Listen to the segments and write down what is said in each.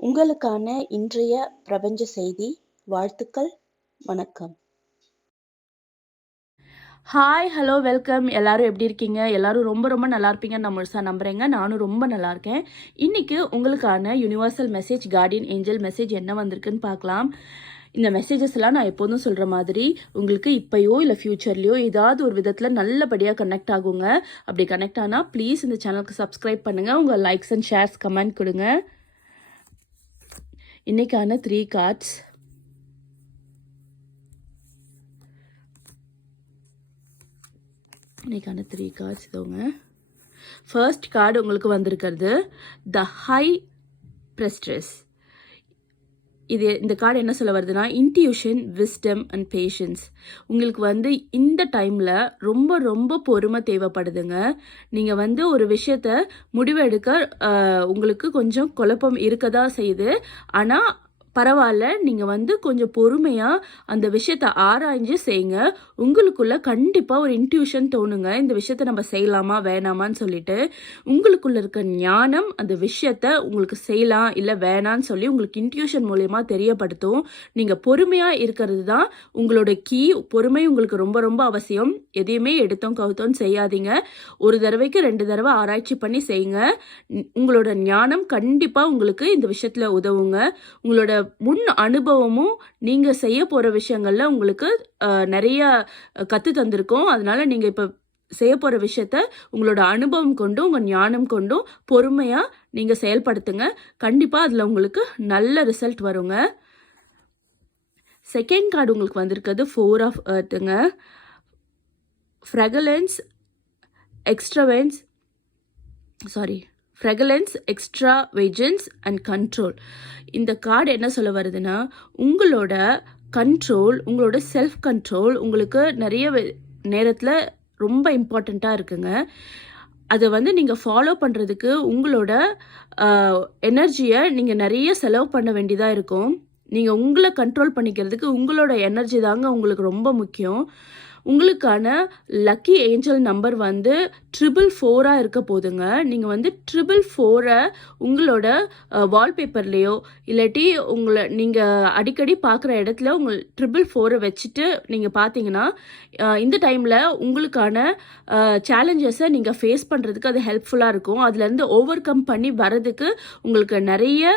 உங்களுக்கான இன்றைய பிரபஞ்ச செய்தி. வாழ்த்துக்கள். வணக்கம். Hi, hello, welcome. எல்லாரும் எப்படி இருக்கீங்க? எல்லாரும் ரொம்ப ரொம்ப நல்லா இருப்பீங்கன்னு நான் முழுசாக நம்புகிறேங்க. நானும் ரொம்ப நல்லா இருக்கேன். இன்றைக்கி உங்களுக்கான universal message, Guardian angel message என்ன வந்திருக்குன்னு பார்க்கலாம். இந்த மெசேஜஸ்லாம் நான் எப்போதும் சொல்கிற மாதிரி உங்களுக்கு இப்போயோ இல்லை ஃப்யூச்சர்லேயோ ஏதாவது ஒரு விதத்தில் நல்லபடியாக கனெக்ட் ஆகுங்க. அப்படி கனெக்ட் ஆனால் ப்ளீஸ் இந்த சேனலுக்கு சப்ஸ்கிரைப் பண்ணுங்கள். உங்கள் லைக்ஸ் அண்ட் ஷேர்ஸ் கமெண்ட் கொடுங்க. இன்றைக்கான 3 கார்ட்ஸ். இன்றைக்கான 3 கார்ட்ஸ் இதோங்க. ஃபர்ஸ்ட் கார்டு உங்களுக்கு வந்திருக்கிறது த ஹை பிரெஸ்ட்ரஸ். இந்த கார்டு என்ன சொல்ல வருதுன்னா, இன்ட்யூஷன், விஸ்டம் அண்ட் பேஷன்ஸ். உங்களுக்கு இந்த டைமில் ரொம்ப ரொம்ப பொறுமை தேவைப்படுதுங்க. நீங்கள் ஒரு விஷயத்த முடிவெடுக்க உங்களுக்கு கொஞ்சம் குழப்பம் இருக்க தான் செய்யுது. ஆனால் பரவாயில்ல, நீங்கள் கொஞ்சம் பொறுமையாக அந்த விஷயத்தை ஆராய்ஞ்சு செய்யுங்க. உங்களுக்குள்ள கண்டிப்பாக ஒரு இன்ட்யூஷன் தோணுங்க, இந்த விஷயத்த நம்ம செய்யலாமா வேணாமான்னு சொல்லிட்டு. உங்களுக்குள்ள இருக்க ஞானம் அந்த விஷயத்த உங்களுக்கு செய்யலாம் இல்லை வேணான்னு சொல்லி உங்களுக்கு இன்ட்யூஷன் மூலயமா தெரியப்படுத்தும். நீங்கள் பொறுமையாக இருக்கிறது தான் உங்களோட கீ. பொறுமை உங்களுக்கு ரொம்ப ரொம்ப அவசியம். எதையுமே எடுத்தோம் கவுத்தோன்னு செய்யாதீங்க. ஒரு தடவைக்கு 2 தடவை ஆராய்ச்சி பண்ணி செய்யுங்க. உங்களோட ஞானம் கண்டிப்பாக உங்களுக்கு இந்த விஷயத்தில் உதவுங்க. உங்களோட முன் அனுபவமும் நீங்கள் செய்ய போகிற விஷயங்களில் உங்களுக்கு நிறைய கற்று தந்திருக்கோம். அதனால நீங்கள் இப்போ செய்ய போகிற விஷயத்த உங்களோட அனுபவம் கொண்டும் உங்கள் ஞானம் கொண்டும் பொறுமையாக நீங்கள் செயல்படுத்துங்க. கண்டிப்பாக அதில் உங்களுக்கு நல்ல ரிசல்ட் வருங்க. செகண்ட் கார்டு உங்களுக்கு வந்திருக்கிறது 4 ஆஃப் எர்த்துங்க. Frugalness, extravagance and control. இந்த கார்டு என்ன சொல்ல வருதுன்னா, உங்களோட கண்ட்ரோல், உங்களோட செல்ஃப் கண்ட்ரோல் உங்களுக்கு நிறைய நேரத்தில் ரொம்ப இம்பார்ட்டண்ட்டாக இருக்குங்க. அதை நீங்கள் ஃபாலோ பண்ணுறதுக்கு உங்களோட எனர்ஜியை நீங்கள் நிறைய செலவு பண்ண வேண்டியதாக இருக்கும். நீங்கள் உங்களை கண்ட்ரோல் பண்ணிக்கிறதுக்கு உங்களோட எனர்ஜி தாங்க உங்களுக்கு ரொம்ப முக்கியம். உங்களுக்கான லக்கி ஏஞ்சல் நம்பர் 444 இருக்க போதுங்க. நீங்கள் 444 உங்களோட வால்பேப்பர்லேயோ இல்லாட்டி நீங்கள் அடிக்கடி பார்க்குற இடத்துல உங்கள் 444 வச்சுட்டு நீங்கள் பார்த்தீங்கன்னா இந்த டைமில் உங்களுக்கான சேலஞ்சஸை நீங்கள் ஃபேஸ் பண்ணுறதுக்கு அது ஹெல்ப்ஃபுல்லாக இருக்கும். அதுலேருந்து ஓவர் கம் பண்ணி வரதுக்கு உங்களுக்கு நிறைய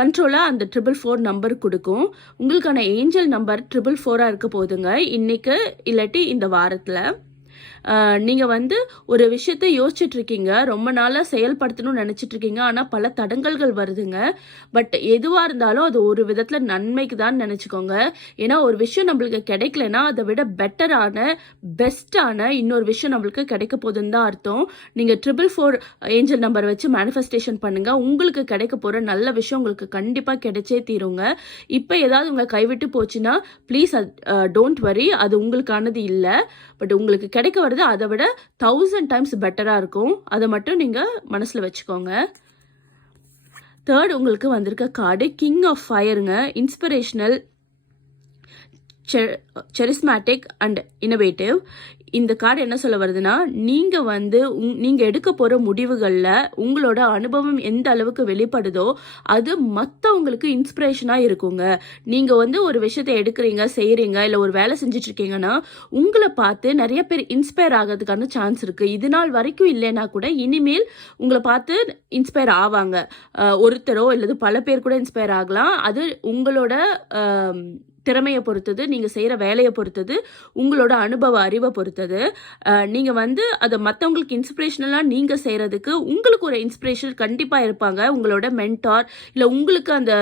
கண்ட்ரோலாக அந்த 444 நம்பர் கொடுக்கும். உங்களுக்கான ஏஞ்சல் நம்பர் 444 இருக்க போதுங்க இன்னைக்கு இல்லாட்டி இந்த வாரத்தில். நீங்கள் ஒரு விஷயத்தை யோசிச்சுட்டு இருக்கீங்க, ரொம்ப நாளாக செயல்படுத்தணும்னு நினச்சிட்டு இருக்கீங்க. ஆனால் பல தடங்கல்கள் வருதுங்க. பட் எதுவாக இருந்தாலும் அது ஒரு விதத்தில் நன்மைக்கு தான் நினச்சிக்கோங்க. ஏன்னா ஒரு விஷயம் நம்மளுக்கு கிடைக்கலனா அதை விட பெஸ்ட்டான இன்னொரு விஷயம் நம்மளுக்கு கிடைக்க போகுதுன்னு தான் அர்த்தம். நீங்கள் 444 ஏஞ்சல் நம்பர் வச்சு மேனிஃபெஸ்டேஷன் பண்ணுங்கள். உங்களுக்கு கிடைக்க போகிற நல்ல விஷயம் உங்களுக்கு கண்டிப்பாக கிடைச்சே தீருங்க. இப்போ ஏதாவது உங்களை கைவிட்டு போச்சுன்னா ப்ளீஸ் டோன்ட் வரி, அது உங்களுக்கானது இல்லை. பட் உங்களுக்கு கிடைக்க வருது அதை விட 1000 டைம்ஸ் பெட்டராக இருக்கும். அதை மட்டும் நீங்கள் மனசில் வச்சுக்கோங்க. தேர்ட் உங்களுக்கு வந்திருக்க கார்டு கிங் ஆஃப் ஃபயருங்க. Inspirational, charismatic and innovative. இந்த கார்டு என்ன சொல்ல வருதுன்னா, நீங்கள் எடுக்க போகிற முடிவுகளில் உங்களோட அனுபவம் எந்த அளவுக்கு வெளிப்படுதோ அது மற்றவங்களுக்கு இன்ஸ்பிரேஷனாக இருக்குங்க. நீங்கள் ஒரு விஷயத்தை எடுக்கிறீங்க, செய்கிறீங்க, இல்லை ஒரு வேலை செஞ்சுட்டு இருக்கீங்கன்னா உங்களை பார்த்து நிறைய பேர் இன்ஸ்பயர் ஆகிறதுக்கான சான்ஸ் இருக்குது. இது நாள் வரைக்கும் இல்லைன்னா கூட இனிமேல் உங்களை பார்த்து இன்ஸ்பயர் ஆவாங்க. ஒருத்தரோ இல்லது பல பேர் கூட இன்ஸ்பயர் ஆகலாம். அது உங்களோட திறமையை பொறுத்தது, நீங்கள் செய்கிற வேலையை பொறுத்தது, உங்களோட அனுபவ அறிவை பொறுத்தது. நீங்கள் அதை மற்றவங்களுக்கு இன்ஸ்பிரேஷனலாக நீங்கள் செய்கிறதுக்கு உங்களுக்கு ஒரு இன்ஸ்பிரேஷன் கண்டிப்பாக இருப்பாங்க. உங்களோட மென்டார், இல்லை உங்களுக்கு அந்த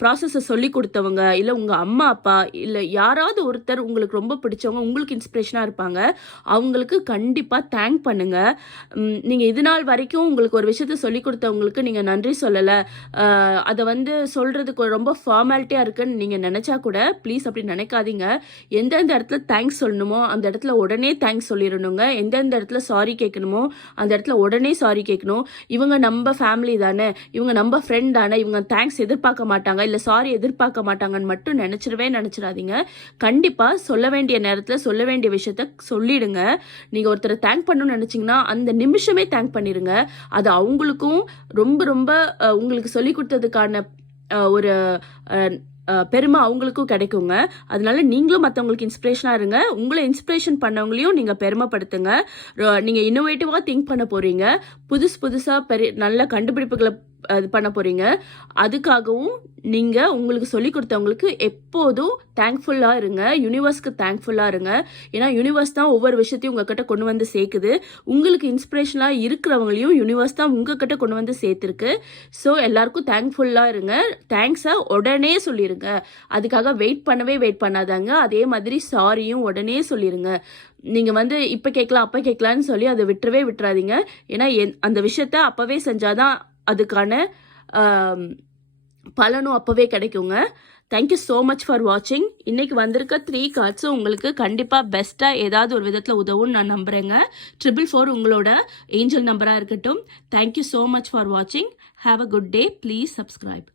ப்ராசஸை சொல்லி கொடுத்தவங்க, இல்லை உங்கள் அம்மா அப்பா, இல்லை யாராவது ஒருத்தர் உங்களுக்கு ரொம்ப பிடிச்சவங்க உங்களுக்கு இன்ஸ்பிரேஷனாக இருப்பாங்க. அவங்களுக்கு கண்டிப்பாக தேங்க் பண்ணுங்கள். நீங்கள் இது நாள் வரைக்கும் உங்களுக்கு ஒரு விஷயத்தை சொல்லி கொடுத்தவங்களுக்கு நீங்கள் நன்றி சொல்லலை, அதை சொல்கிறதுக்கு ரொம்ப ஃபார்மாலிட்டியாக இருக்குன்னு நீங்கள் நினச்சா கூட ப்ளீஸ் அப்படி நினைக்காதீங்க. எந்தெந்த இடத்துல தேங்க்ஸ் சொல்லணுமோ அந்த இடத்துல உடனே தேங்க்ஸ் சொல்லிடணுங்க. எந்தெந்த இடத்துல சாரி கேட்கணுமோ அந்த இடத்துல உடனே சாரி கேட்கணும். இவங்க நம்ம ஃபேமிலி தானே, இவங்க நம்ம ஃப்ரெண்ட் தானே, இவங்க தேங்க்ஸ் எதிர்பார்க்க மாட்டாங்க, இல்லை சாரி எதிர்பார்க்க மாட்டாங்கன்னு மட்டும் நினச்சிடாதீங்க. கண்டிப்பாக சொல்ல வேண்டிய நேரத்தில் சொல்ல வேண்டிய விஷயத்த சொல்லிடுங்க. நீங்கள் ஒருத்தரை தேங்க் பண்ணணும்னு நினச்சிங்கன்னா அந்த நிமிஷமே தேங்க் பண்ணிடுங்க. அது அவங்களுக்கும் ரொம்ப ரொம்ப உங்களுக்கு சொல்லி கொடுத்ததுக்கான ஒரு பெருமை அவங்களுக்கும் கிடைக்குங்க. அதனால நீங்களும் மற்றவங்களுக்கு இன்ஸ்பிரேஷனாக இருங்க. உங்களை இன்ஸ்பிரேஷன் பண்ணவங்களையும் நீங்கள் பெருமைப்படுத்துங்க. நீங்கள் இன்னோவேட்டிவாக திங்க் பண்ண போகிறீங்க. புதுசாக நல்ல கண்டுபிடிப்புகளை இது பண்ண போகிறீங்க. அதுக்காகவும் நீங்கள் உங்களுக்கு சொல்லி கொடுத்தவங்களுக்கு எப்போதும் தேங்க்ஃபுல்லாக இருங்க. யூனிவர்ஸ்க்கு தேங்க்ஃபுல்லாக இருங்க. ஏன்னா யூனிவர்ஸ் தான் ஒவ்வொரு விஷயத்தையும் உங்ககிட்ட கொண்டு வந்து சேர்க்குது. உங்களுக்கு இன்ஸ்பிரேஷனாக இருக்கிறவங்களையும் யூனிவர்ஸ் தான் உங்ககிட்ட கொண்டு வந்து சேர்த்துருக்கு. ஸோ எல்லாருக்கும் தேங்க்ஃபுல்லாக இருங்க. தேங்க்ஸை உடனே சொல்லிடுங்க. அதுக்காக வெயிட் பண்ணாதாங்க. அதே மாதிரி சாரியும் உடனே சொல்லிடுங்க. நீங்கள் இப்போ கேட்கலாம் அப்போ கேட்கலான்னு சொல்லி அதை விட்டுறாதீங்க. ஏன்னா அந்த விஷயத்த அப்போவே செஞ்சாதான் அதுக்கான பலனும் அப்போவே கிடைக்குங்க. தேங்க்யூ ஸோ மச் ஃபார் வாட்சிங். இன்னைக்கு வந்திருக்க 3 கார்ட்ஸும் உங்களுக்கு கண்டிப்பாக பெஸ்ட்டாக ஏதாவது ஒரு விதத்தில் உதவும்னு நான் நம்புகிறேங்க. 444 உங்களோட ஏஞ்சல் நம்பராக இருக்கட்டும். தேங்க்யூ ஸோ மச் ஃபார் வாட்சிங். Have a good day. Please subscribe.